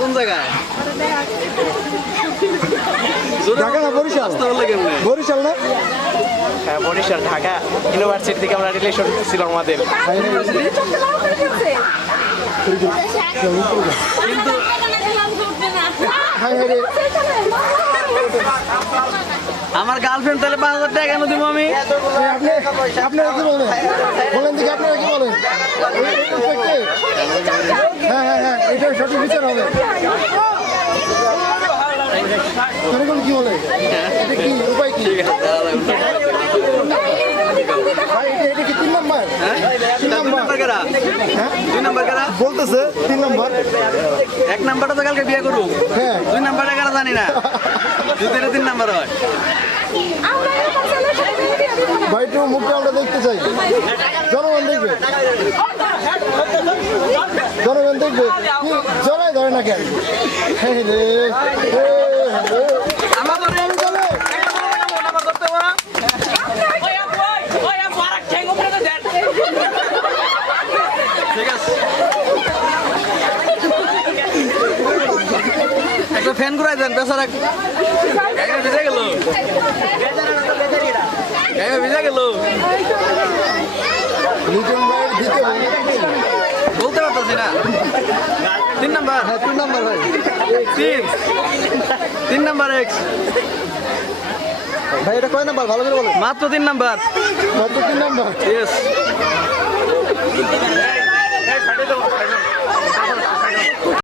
কোন জায়গায়? ঢাকা না বরিশাল? আসতে বললে কেমনে বরিশাল না? হ্যাঁ বরিশাল ঢাকা। ইউনিভার্সিটি থেকে আমরা রিলেশন ছিল আমাদের। কিন্তু আমার গার্লফ্রেন্ড তাহলে পাঁচ হাজার টাকা কেন দিব আমি? আপনারা কি বলেন? বলেন দেখি আপনারা কি বলেন হ্যাঁ হ্যাঁ হ্যাঁ এটা সঠিক বিচার হবে জনগণ কি বলে এটা কি উপায় কি এটা এটা কি তিন নম্বর তিন দুই নম্বর কারা দুই নাম্বার কারা বলতেছে তিন নম্বর। এক নাম্বারটা তো কালকে বিয়ে করব হ্যাঁ। দুই নাম্বারটা কারা জানি না। যদি এটা তিন নাম্বার হয়। ভাই একটু মুখটা আমরা দেখতে চাই। জনগণ দেখবে। জনগণ দেখবে কি জড়াই ধরে না কেন? ফ্যান ঘুরাই দেন বেচারা ভিজে গেল। ভিজে গেল। লিটন ভাইয়ের পারতেছি না তিন নাম্বার হ্যাঁ তিন নম্বর ভাই। তিন। তিন নাম্বার এক্স ভাই এটা কয় নাম্বার ভালো করে বলেন। মাত্র তিন নাম্বার মাত্র তিন নাম্বার ইয়েস